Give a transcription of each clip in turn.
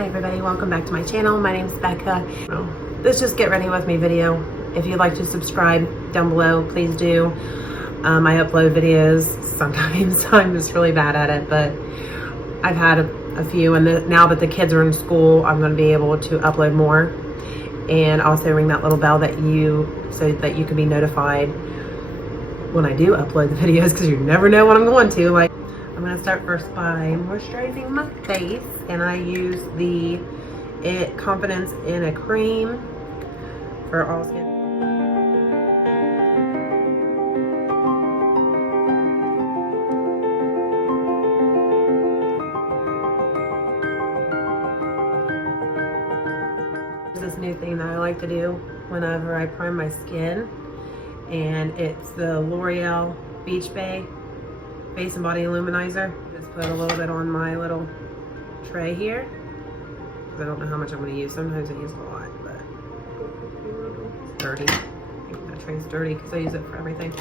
Hi everybody, welcome back to my channel. My name is Becca. This just get ready with me video. If you'd like to subscribe down below, please do. I upload videos. Sometimes I'm just really bad at it, but I've had a few, and now that the kids are in school, I'm going to be able to upload more. And also ring that little bell so that you can be notified when I do upload the videos, because you never know when I'm going to. Like, I'm going to start first by moisturizing my face, and I use the IT Confidence in a Cream for all skin. There's this new thing that I like to do whenever I prime my skin, and it's the L'Oreal Beach Bay Face and Body Illuminizer. Just put a little bit on my little tray here, because I don't know how much I'm going to use. Sometimes I use a lot, but it's dirty. I think that tray's dirty because I use it for everything.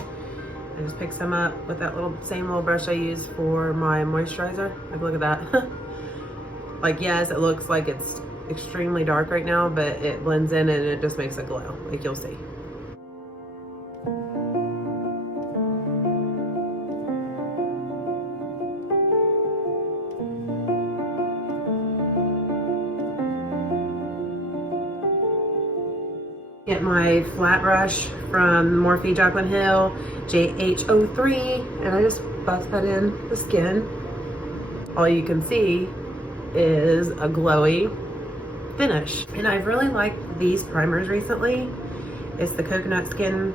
I just pick some up with that same little brush I use for my moisturizer. Like, look at that. Like, yes, it looks like it's extremely dark right now, but it blends in and it just makes it glow. Like, you'll see. Get my flat brush from Morphe Jaclyn Hill JH03, and I just buff that in the skin. All you can see is a glowy finish. And I've really liked these primers recently. It's the Coconut Skin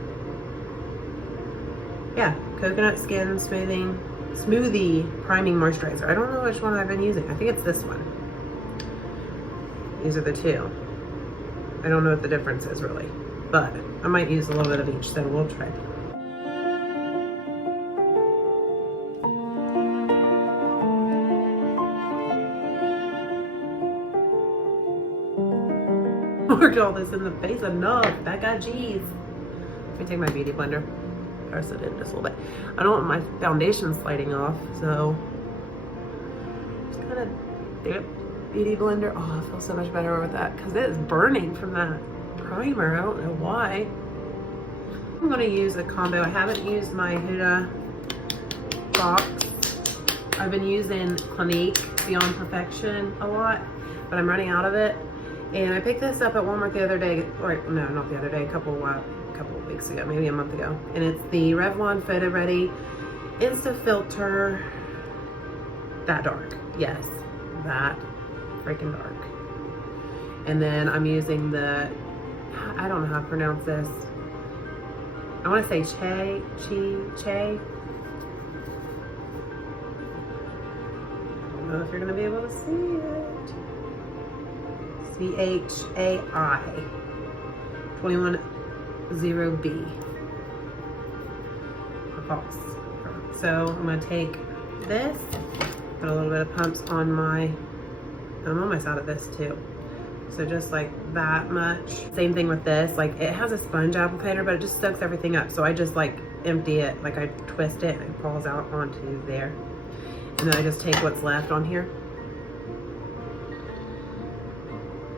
Smoothie Priming Moisturizer. I don't know which one I've been using. I think it's this one. These are the two. I don't know what the difference is really, but I might use a little bit of each, so we'll try. Worked all this in the face enough. Becca, geez. Let me take my beauty blender, press it in just a little bit. I don't want my foundation sliding off, so just kind of dip. Beauty blender. Oh, I feel so much better with that because it is burning from that primer. I don't know why. I'm going to use a combo. I haven't used my Huda box. I've been using Clinique Beyond Perfection a lot, but I'm running out of it. And I picked this up at Walmart the other day, or no, not the other day, a couple of weeks ago, maybe a month ago. And it's the Revlon Photo Ready Insta Filter That Dark. Yes, that freaking dark. And then I'm using the, I don't know how to pronounce this. I want to say Che. I don't know if you're going to be able to see it. CHAI 210B. False. So I'm going to take this, put a little bit of pumps on my, I'm almost out of this too. So just like that much. Same thing with this. Like, it has a sponge applicator, but it just soaks everything up. So I just like empty it, like I twist it and it falls out onto there. And then I just take what's left on here.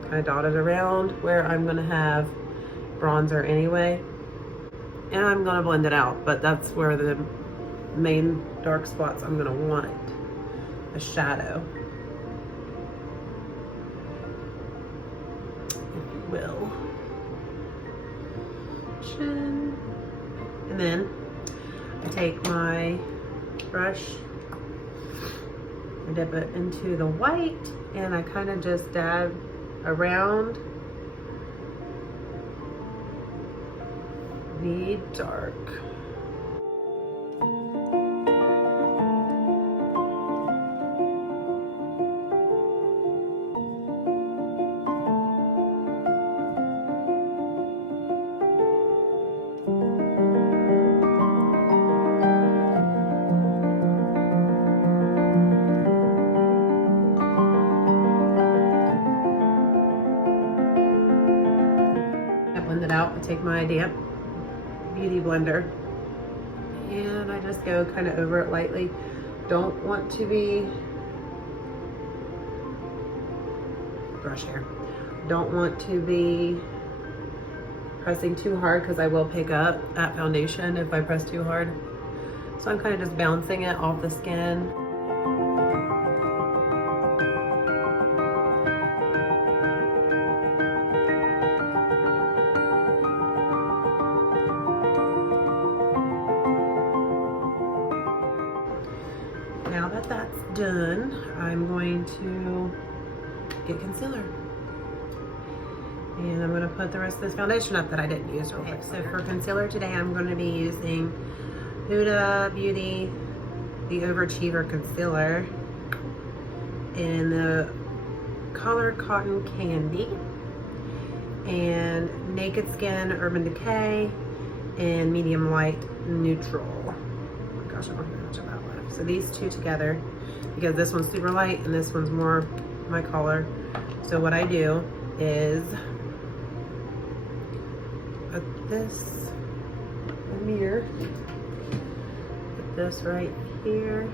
Kind of dot it around where I'm gonna have bronzer anyway. And I'm gonna blend it out, but that's where the main dark spots I'm gonna want a shadow. Will. Chin. And then I take my brush, I dip it into the white, and I kind of just dab around the dark. Out, I take my damp beauty blender and I just go kind of over it lightly. Don't want to be brush hair. Don't want to be pressing too hard because I will pick up at foundation if I press too hard. So I'm kind of just bouncing it off the skin. Now that that's done, I'm going to get concealer. And I'm gonna put the rest of this foundation up that I didn't use real quick. So for concealer today, I'm gonna be using Huda Beauty, the Overachiever Concealer in the color Cotton Candy, and Naked Skin Urban Decay in Medium Light Neutral. Oh my gosh, I don't have much of that left. So these two together, because this one's super light and this one's more my color. So what I do is put this in the mirror, put this right here.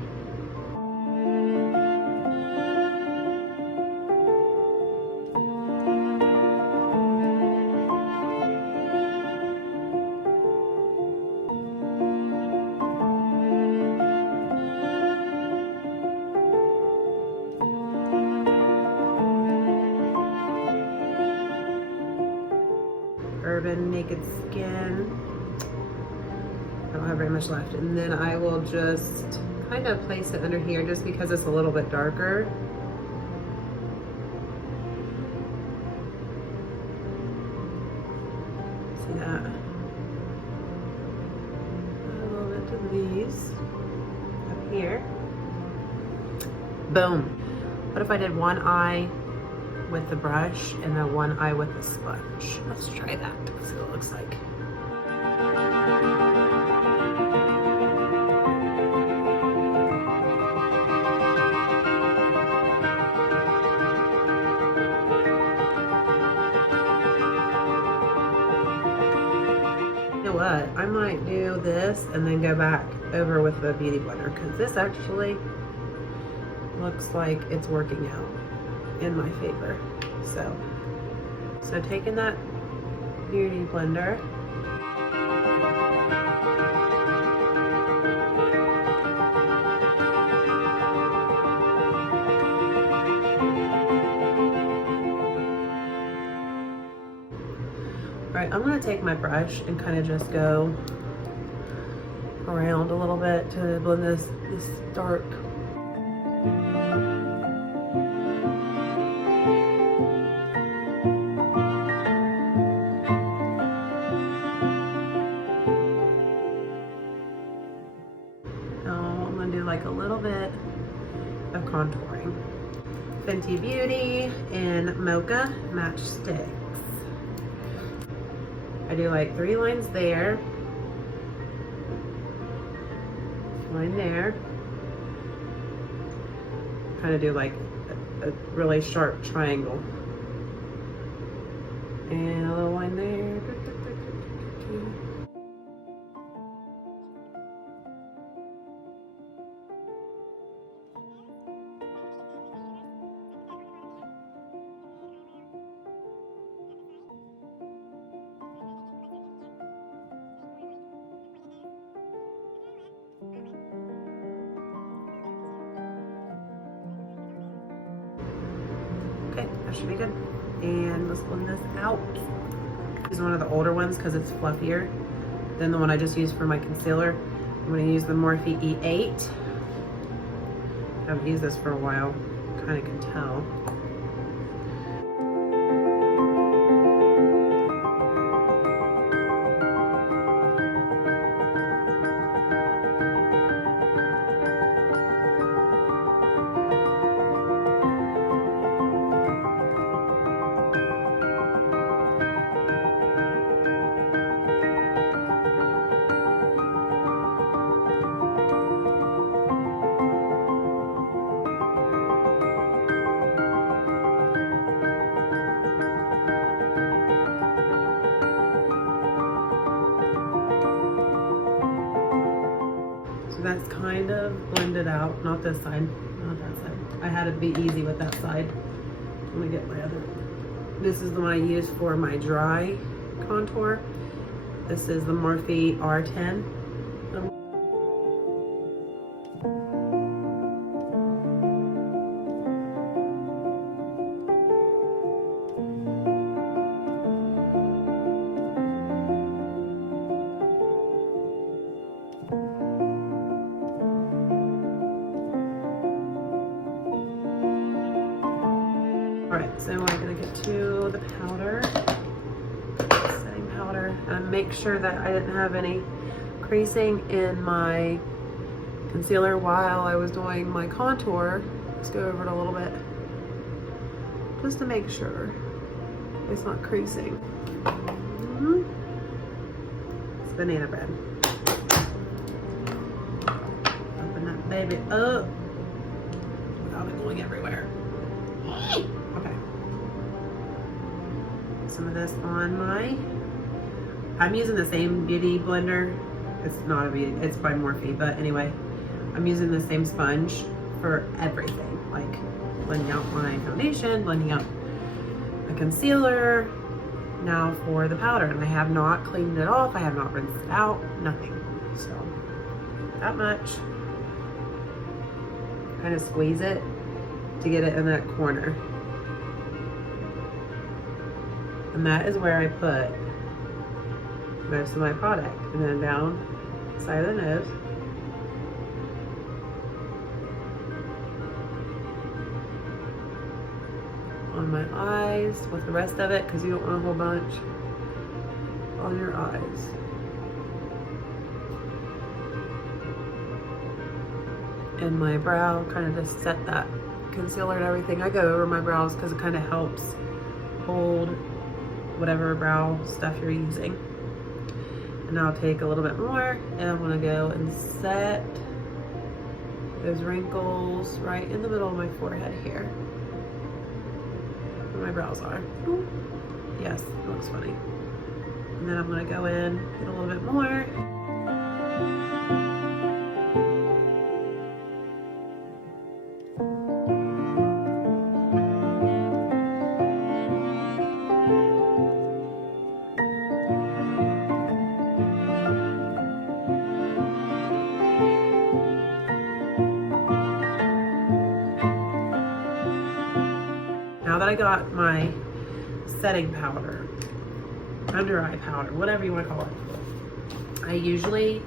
Urban Naked Skin. I don't have very much left. And then I will just kind of place it under here just because it's a little bit darker. See that? A little bit of these up here. Boom. What if I did one eye with the brush and then one eye with the sponge? Let's try that, see what it looks like. You know what? I might do this and then go back over with the Beauty Blender because this actually looks like it's working out in my favor. So taking that Beauty Blender, all right, I'm gonna take my brush and kind of just go around a little bit to blend this dark. Like a little bit of contouring. Fenty Beauty in Mocha Match Sticks. I do like 3 lines there, line there, kind of do like a really sharp triangle, and a little line there. Okay, that should be good. And let's blend this out. This is one of the older ones because it's fluffier than the one I just used for my concealer. I'm going to use the Morphe E8. I haven't used this for a while, kind of can tell. That's kind of blended out, not this side, not that side. I had to be easy with that side. Let me get my other This is the one I use for my dry contour. This is the Morphe R10. Alright, so I'm gonna get to the powder, setting powder, and make sure that I didn't have any creasing in my concealer while I was doing my contour. Let's go over it a little bit, just to make sure it's not creasing. It's banana bread. Open that baby up without it going everywhere. Okay. Some of this on my, I'm using the same beauty blender. It's not a beauty, it's by Morphe, but anyway, I'm using the same sponge for everything, like blending out my foundation, blending out my concealer, now for the powder. And I have not cleaned it off, I have not rinsed it out, nothing. So, that much. Kind of squeeze it to get it in that corner. And that is where I put most of my product. And then down the side of the nose. On my eyes with the rest of it, because you don't want a whole bunch on your eyes. And my brow, kind of just set that concealer and everything. I go over my brows because it kind of helps hold whatever brow stuff you're using. And now I'll take a little bit more and I'm gonna go and set those wrinkles right in the middle of my forehead here, where my brows are. Ooh. Yes, it looks funny. And then I'm gonna go in, get a little bit more. Now that I got my setting powder, under eye powder, whatever you want to call it, I usually,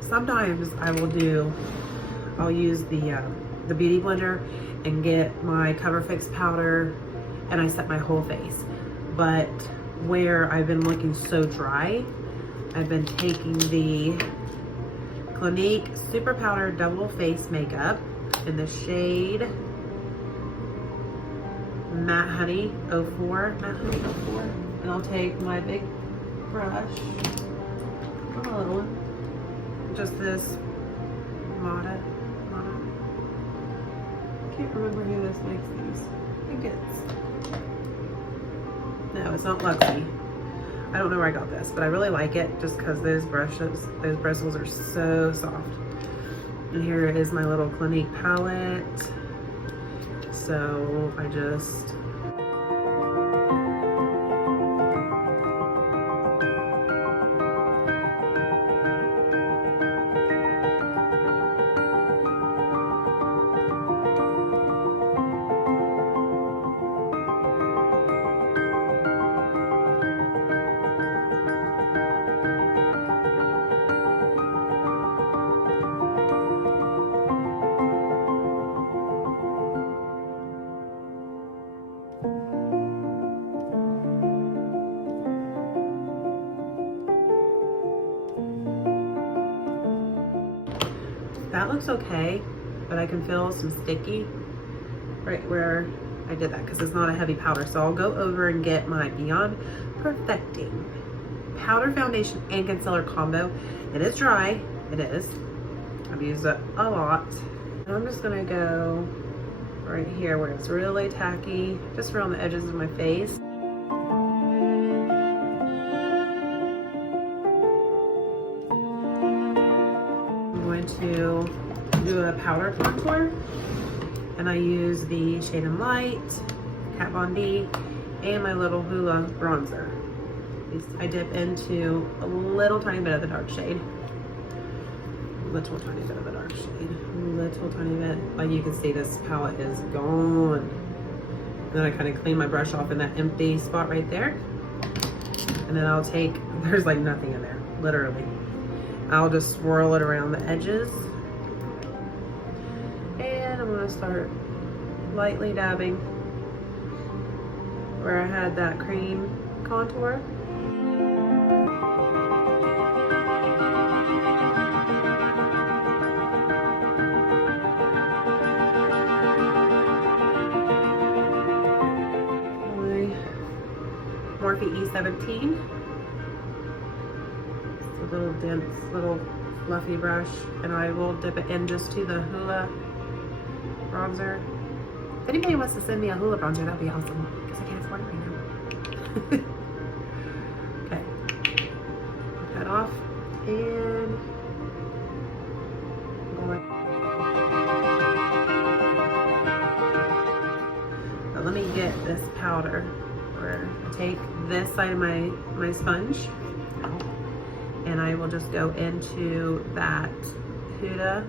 sometimes I'll use the beauty blender and get my Cover Fix powder and I set my whole face. But where I've been looking so dry, I've been taking the Clinique Super Powder Double Face Makeup in the shade Matte Honey 04, and I'll take my big brush, not a little one, just this Mata. Can't remember who this makes these. I think it's, no, it's not Luxie. I don't know where I got this, but I really like it just because those bristles are so soft. And here is my little Clinique palette. So I just that looks okay, but I can feel some sticky right where I did that because it's not a heavy powder. So I'll go over and get my Beyond Perfecting Powder Foundation and Concealer Combo. It is dry, it is. I've used it a lot. And I'm just gonna go right here where it's really tacky, just around the edges of my face. To do a powder contour, and I use the Shade and Light Kat Von D and my little Hoola bronzer. I dip into a little tiny bit of the dark shade. Little tiny bit of the dark shade. Little tiny bit. Like you can see, this palette is gone. And then I kind of clean my brush off in that empty spot right there. And then I'll take, there's like nothing in there, literally. I'll just swirl it around the edges. And I'm gonna start lightly dabbing where I had that cream contour. Morphe E17. It's a little dense, little fluffy brush, and I will dip it in just to the Hoola bronzer. If anybody wants to send me a Hoola bronzer, that'd be awesome, because I can't afford it right now. Okay, cut off, and now let me get this powder. I take this side of my sponge, and I will just go into that Huda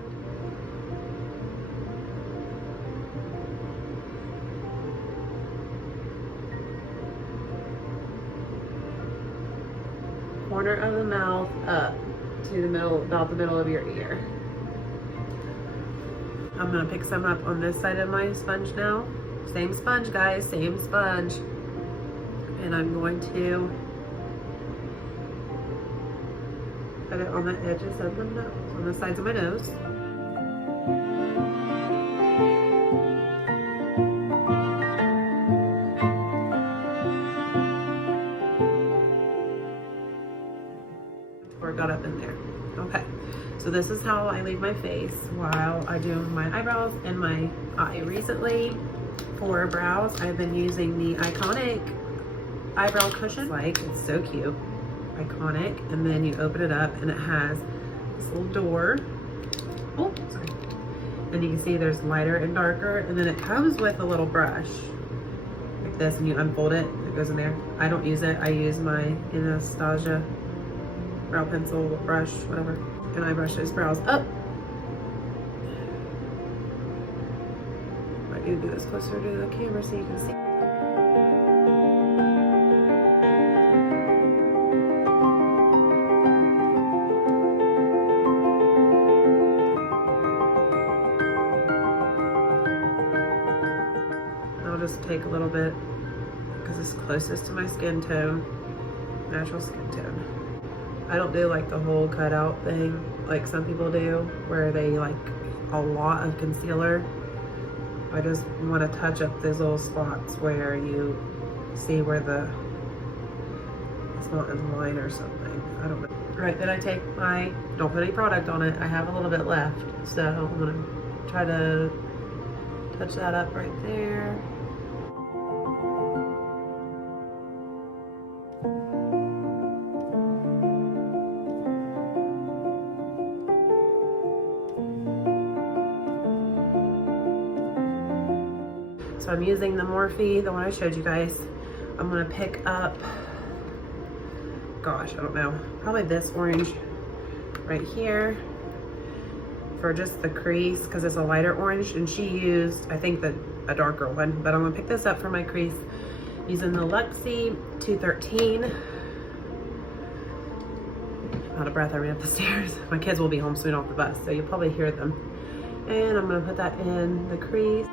corner of the mouth up to the middle, about the middle of your ear. I'm gonna pick some up on this side of my sponge now. Same sponge, guys, same sponge. And I'm going to put it on the edges of the nose, on the sides of my nose. Or got up in there. Okay, so this is how I leave my face while I do my eyebrows and my eye. Recently, for brows, I've been using the Iconic eyebrow cushion. Like, it's so cute, Iconic. And then you open it up and it has this little door. Oh, sorry. And you can see there's lighter and darker, and then it comes with a little brush like this, and you unfold it, it goes in there. I don't use it. I use my Anastasia brow pencil brush, whatever, and I brush those brows up. I need to do this closer to the camera so you can see. Just take a little bit because it's closest to my skin tone, natural skin tone. I don't do like the whole cutout thing like some people do, where they like a lot of concealer. I just want to touch up those little spots where you see where it's not in line or something. I don't know. Right, then I take don't put any product on it. I have a little bit left, so I'm gonna try to touch that up right there. So I'm using the Morphe, the one I showed you guys. I'm gonna pick up, gosh, I don't know, probably this orange right here for just the crease, because it's a lighter orange, and she used, I think, a darker one, but I'm gonna pick this up for my crease using the Luxie 213. I'm out of breath, I ran up the stairs. My kids will be home soon off the bus, so you'll probably hear them. And I'm gonna put that in the crease.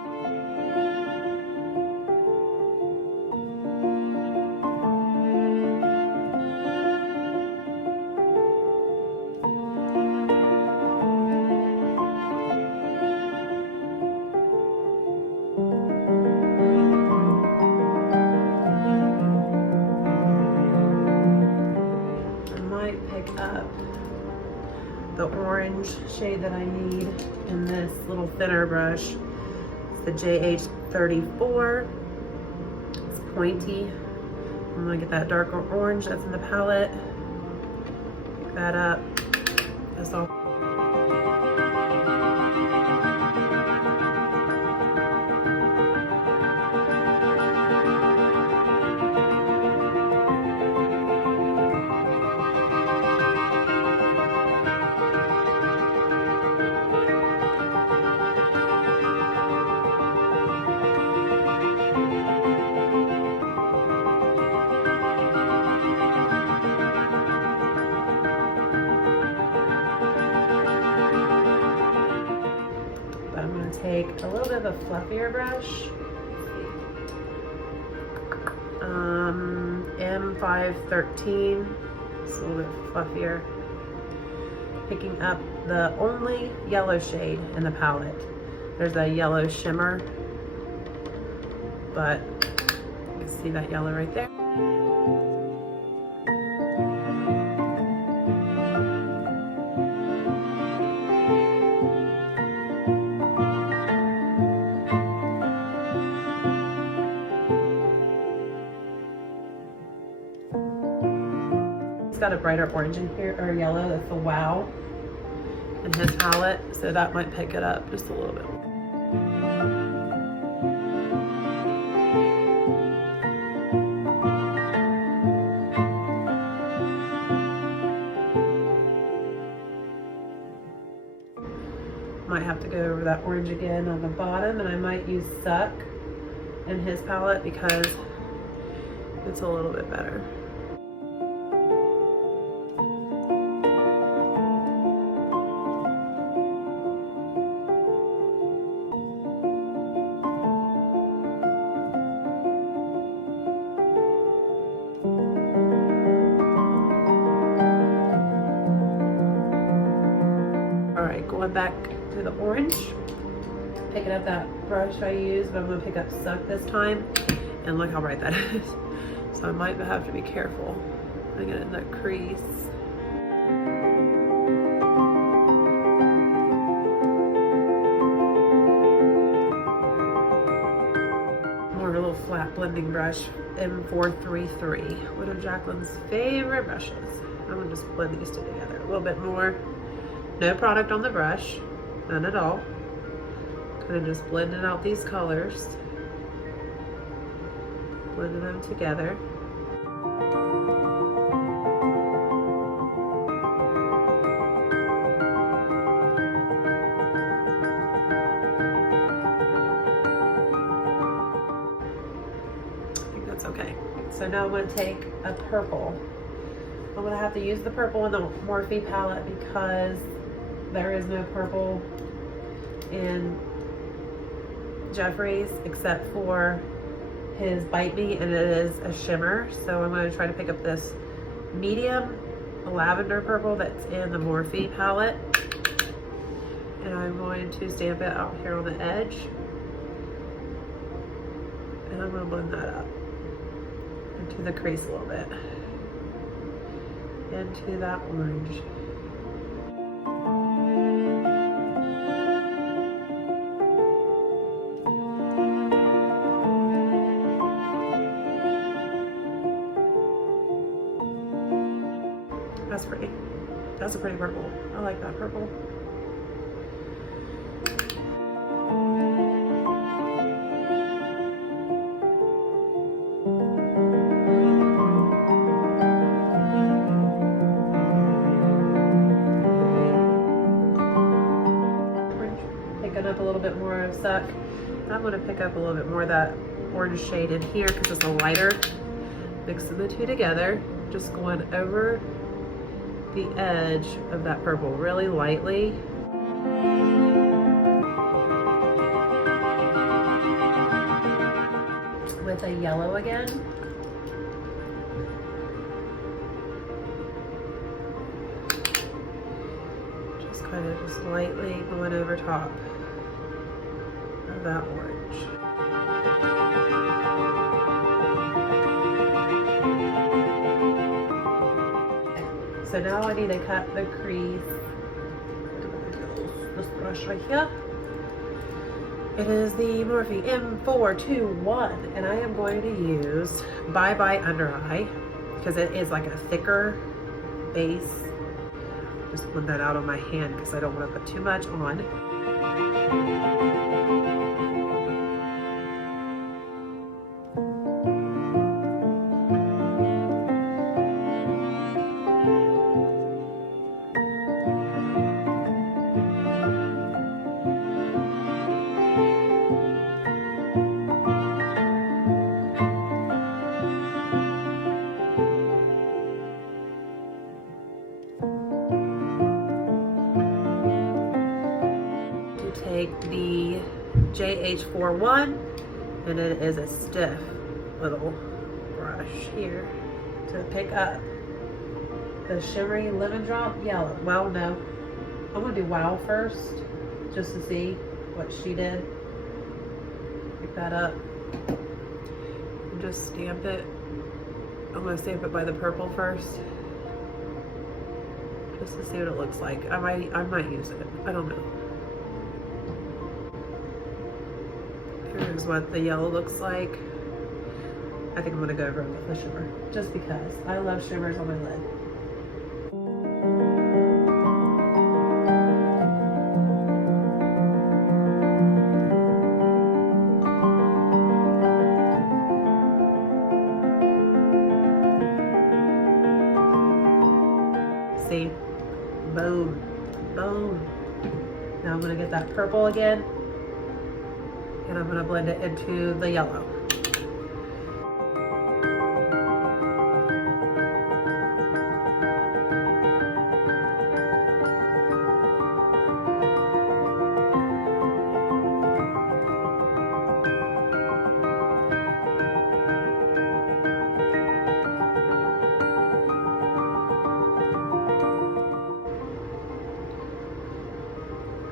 The orange shade that I need in this little thinner brush. It's the JH34. It's pointy. I'm gonna get that darker orange that's in the palette. Pick that up. That's all. of a fluffier brush. M513. It's a little bit fluffier. Picking up the only yellow shade in the palette. There's a yellow shimmer, but you can see that yellow right there. Got a brighter orange in here, or yellow. That's the Wow in his palette, so that might pick it up just a little bit. Might have to go over that orange again on the bottom, and I might use Suck in his palette because it's a little bit better. Going back to the orange, picking up that brush I used, but I'm going to pick up Suck this time, and look how bright that is. So I might have to be careful. I get it in that crease. More of a little flat blending brush, M433, one of Jacqueline's favorite brushes. I'm going to just blend these two together a little bit more. No product on the brush, none at all. Kind of just blending out these colors, blending them together. I think that's okay. So now I'm going to take a purple. I'm going to have to use the purple in the Morphe palette because there is no purple in Jeffree's except for his Bite Me, and it is a shimmer. So I'm going to try to pick up this medium lavender purple that's in the Morphe palette, and I'm going to stamp it out here on the edge, and I'm going to blend that up into the crease a little bit, into that orange. That's pretty. That's a pretty purple. I like that purple. Picking up a little bit more of Suck. I'm going to pick up a little bit more of that orange shade in here because it's a lighter. Mixing the two together, just going over the edge of that purple really lightly. With a yellow again. Just kind of just lightly going over top of that orange. So now I need to cut the crease. This brush right here. It is the Morphe M421, and I am going to use Bye Bye Under Eye because it is like a thicker base. Just blend that out on my hand because I don't want to put too much on. Take the KH41, and it is a stiff little brush here to pick up the shimmery lemon drop yellow. Well, no, I'm gonna do Wow first just to see what she did. Pick that up and just stamp it. I'm gonna stamp it by the purple first just to see what it looks like. I might use it, I don't know. Here's what the yellow looks like. I think I'm gonna go over with the shimmer just because I love shimmers on my lid. See? Boom. Boom. Now I'm gonna get that purple again and I'm gonna blend it into the yellow.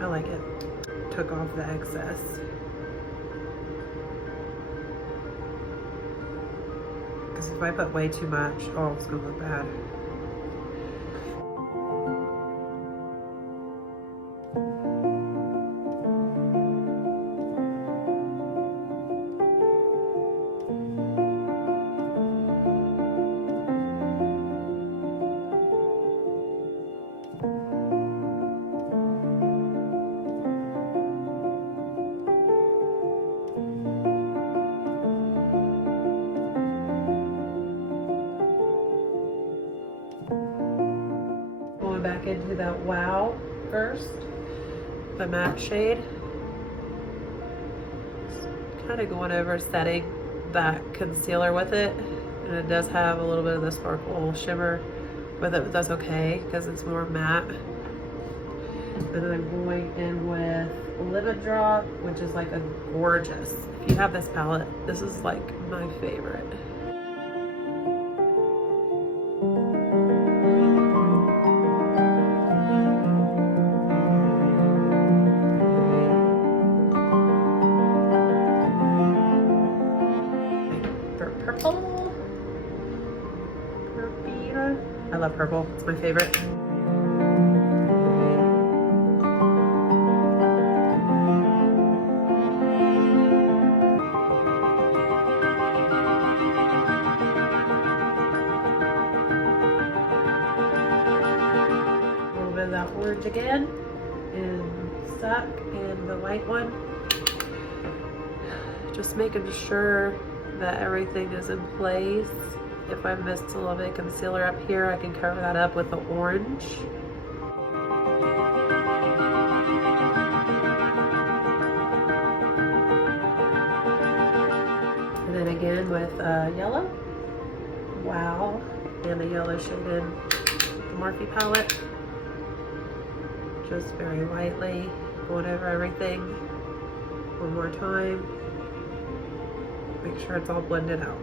I like it. Took off the excess. Because if I put way too much, oh, it's gonna look bad. Back into that Wow first, the matte shade. Kind of going over setting that concealer with it, and it does have a little bit of the sparkle shimmer with it, but that's okay because it's more matte. And then I'm going in with Lemon Drop, which is like a gorgeous. If you have this palette, this is like my favorite. Purple. Purpita. I love purple. It's my favorite. A little bit of that orange again, and stuck in the white one. Just making sure that everything is in place. If I missed a little bit of concealer up here, I can cover that up with the orange. And then again with yellow. Wow. And the yellow shaded the Morphe palette. Just very lightly going over everything one more time. Make sure it's all blended out.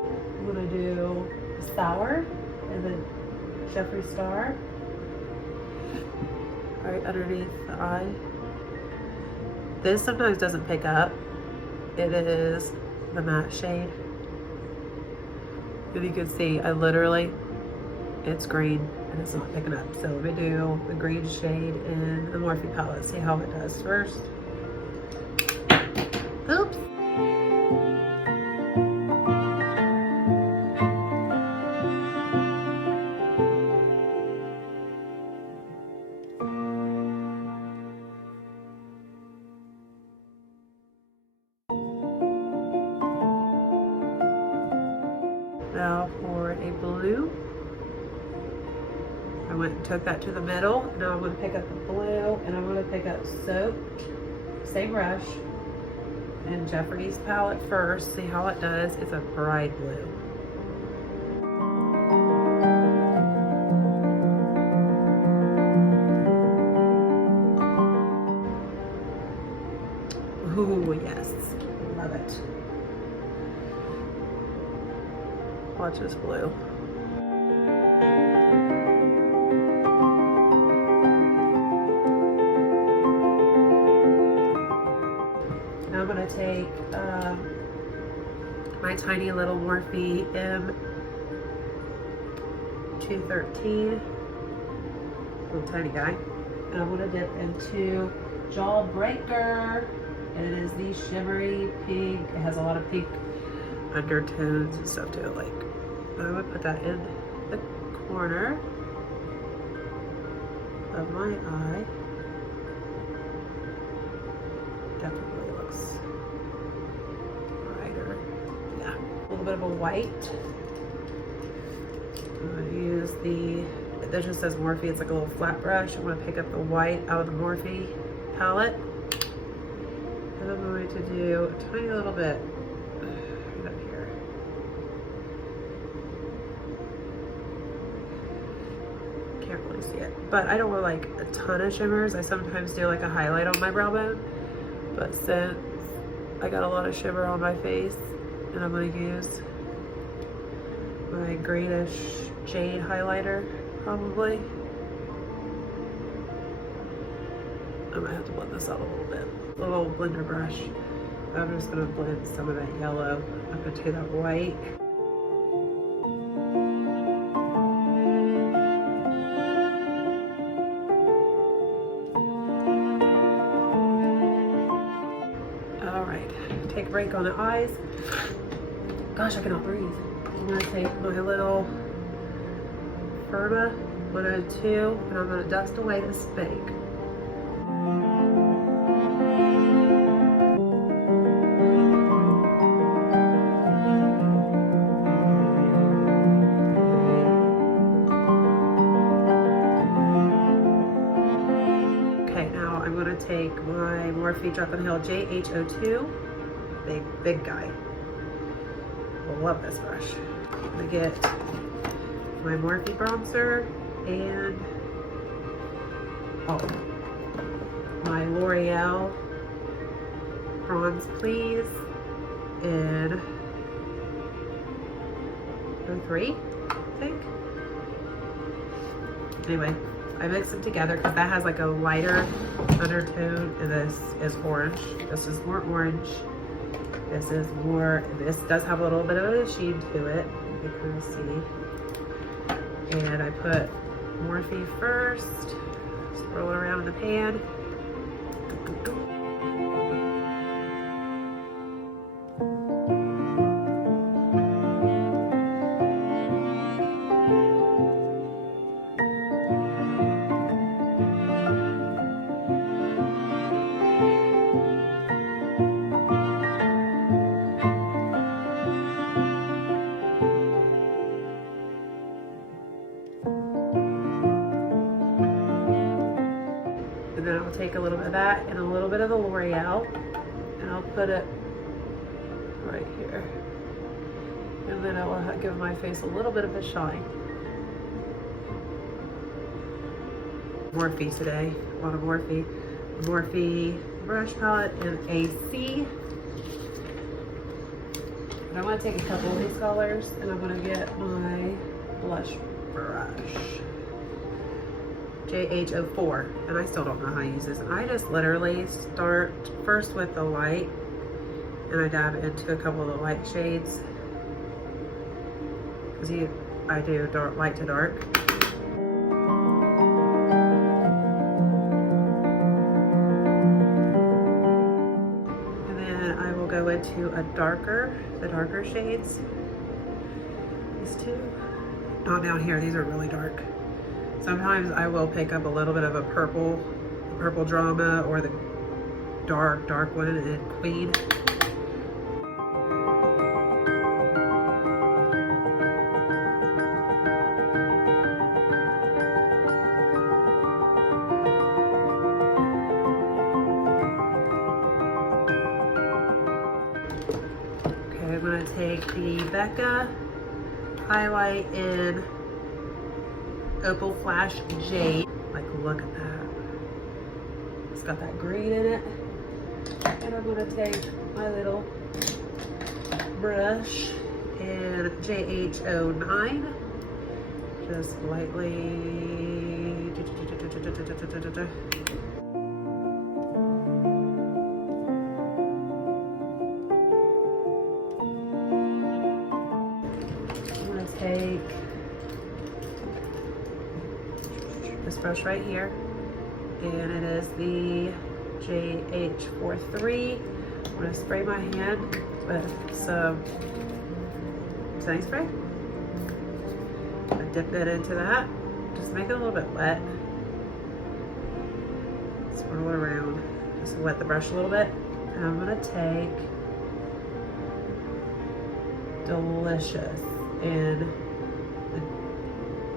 I'm gonna do Sour and then Jeffree Star right underneath the eye. This sometimes doesn't pick up. It is the matte shade. And you can see, it's green. And it's not picking up. So we do the green shade in the Morphe palette. See how it does first. Oops. Now for a blue. I went and took that to the middle. Now I'm going to pick up the blue and I'm going to pick up Soaked, same brush, and Jeffree's palette first. See how it does. It's a bright blue. Ooh, yes. Love it. Watch this blue. Now I'm going to take my tiny little Morphe M213, little tiny guy, and I'm going to dip into Jawbreaker. And it is the shimmery pink. It has a lot of pink undertones and stuff to it. Like, I would put that in the corner of my eye. Definitely looks brighter. Yeah, a little bit of a white. I'm gonna use that just says Morphe. It's like a little flat brush. I'm gonna pick up the white out of the Morphe palette. And I'm going to do a tiny little bit right up here. Can't really see it. But I don't want like a ton of shimmers. I sometimes do like a highlight on my brow bone. But since I got a lot of shimmer on my face, and I'm going to use my greenish jade highlighter, probably. I might have to blend this out a little bit. A little blender brush. I'm just going to blend some of that yellow up into that white. All right, take a break on the eyes. Gosh, I cannot breathe. I'm going to take my little Firma 102 and I'm going to dust away the spank. Take my Morphe Drop and Heal JH02, big guy. I love this brush. I'm gonna get my Morphe bronzer and my L'Oreal Bronze Please in 03, I think. Anyway, I mix them together because that has like a lighter undertone and this is orange. This is more orange. This does have a little bit of a sheen to it, you can kind of see. And I put Morphe first, swirl it around in the pan. And then I'll take a little bit of that and a little bit of the L'Oreal and I'll put it right here. And then I will give my face a little bit of a shine. Morphe today, a lot of Morphe. Morphe brush palette in AC. And I'm going to take a couple of these colors and I'm going to get my blush brush. JH04, and I still don't know how to use this. I just literally start first with the light and I dab into a couple of the light shades because I do dark, light to dark. And then I will go into the darker shades. These two, not down here, these are really dark. Sometimes I will pick up a little bit of a purple drama or the dark one in Queen. Okay, I'm gonna take the Becca highlight in Opal Flash Jade. Like, look at that. It's got that green in it. And I'm gonna take my little brush in JH09, just lightly. I'm gonna take this brush right here, and it is the JH43. I'm gonna spray my hand with some setting spray. I dip it into that, just make it a little bit wet. Swirl it around, just wet the brush a little bit. And I'm gonna take Delicious in the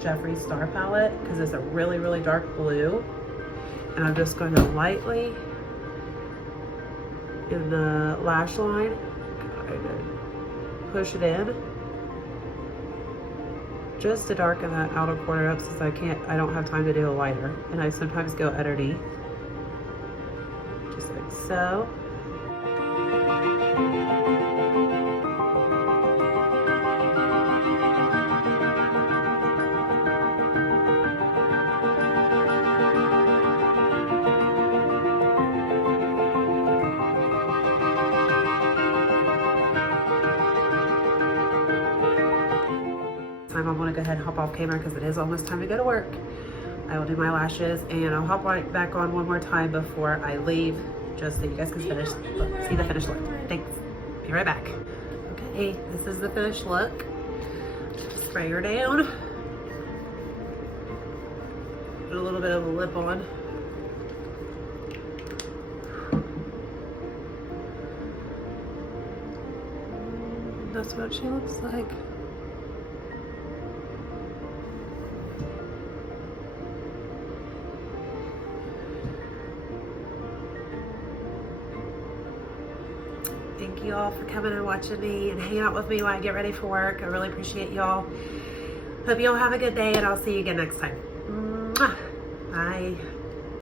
Jeffree Star palette because it's a really, really dark blue. And I'm just going to lightly in the lash line, kind of push it in just to darken that outer corner up, since I don't have time to do a lighter. And I sometimes go underneath, just like so. I'm gonna go ahead and hop off camera because it is almost time to go to work. I will do my lashes and I'll hop right back on one more time before I leave, just so you guys can see the finished look. Thanks. Be right back. Okay, this is the finished look. Spray her down. Put a little bit of a lip on. That's what she looks like. Thank you all for coming and watching me and hanging out with me while I get ready for work. I really appreciate y'all. Hope y'all have a good day, and I'll see you again next time. Mwah. Bye.